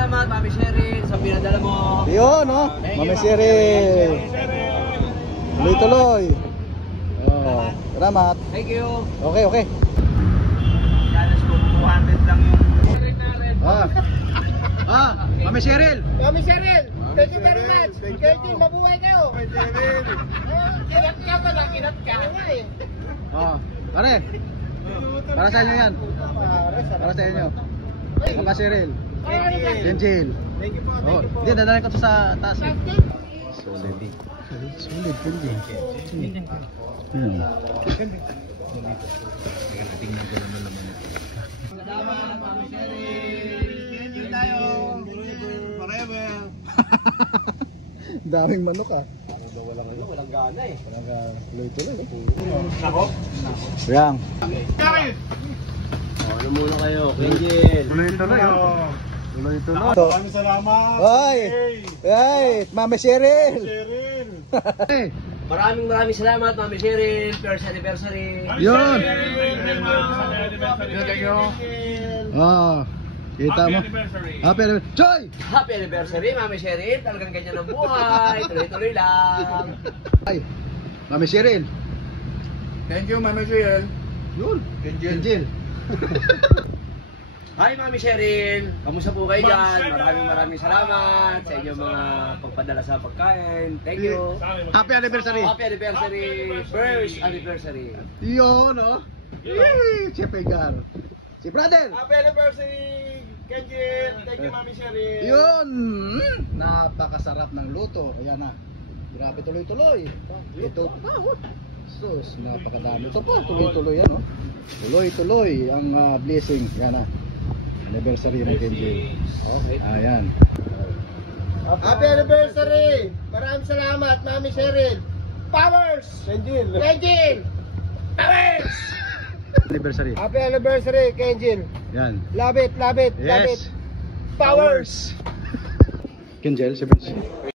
salamat, Mami Cheryl, sa pinadala mo. Yun, no? Mami Cheryl. Tuloy-tuloy. Oh, salamat. Thank you. Okay, okay. Galas ko, 200 lang yung... Mami Cheryl. Mami Cheryl, thank you very much. Thank you, mabuhay kayo. Kinat ka pala, kinat ka. Pare. Para sa inyo yan. Para sa inyo. Mama Cheryl. Angel. Thank you po, Oh, hindi, dadalhin ko to sa taas. Solid. Solid, Angel. Salamat, Mami Cheryl. Thank you tayo. Forever. Daming manok ah. Walang gana eh. Tuloy-tuloy. Ako? Yang. Ano muna kayo, Angel? Tuloy-tuloy. Tuloy-tuloy. Maraming salamat. Hoy! Hey, Mami Cheryl. Hey, Maraming salamat, Mami Cheryl. First anniversary. yun. Thank you. Kita mo. Happy anniversary. Joy! Happy anniversary, Mami Cheryl. Talagang ganyan ang buhay. Tuloy-tuloy lang. Ay, Mami Cheryl. Thank you, Mami Cheryl. Yun. Angel. Hi, Mami Cheryl. Kamusta po kayo dyan? Maraming salamat sa inyong mga pagpadala sa pagkain. Thank you. Happy anniversary. Happy anniversary. First anniversary. Yun, no? Si Pegar. Si brother. Happy anniversary, Kenjin. Thank you, Mami Cheryl. Yun. Napakasarap ng luto. Ayan na. Grabe tuloy-tuloy. Ito. Sus, napakadami. Ito po, tuloy-tuloy yan, no? Tuloy-tuloy ang blessing. Yan na. Anniversary ng Kenji. Okay. Ayan. Happy anniversary. Maraming salamat, Mami Cheryl. Powers! Kenjin. Kenjin! Powers! Anniversary. Happy anniversary, Kenjin. Yan. Love it, love it, love it. Yes. Powers! Kenjel, 7.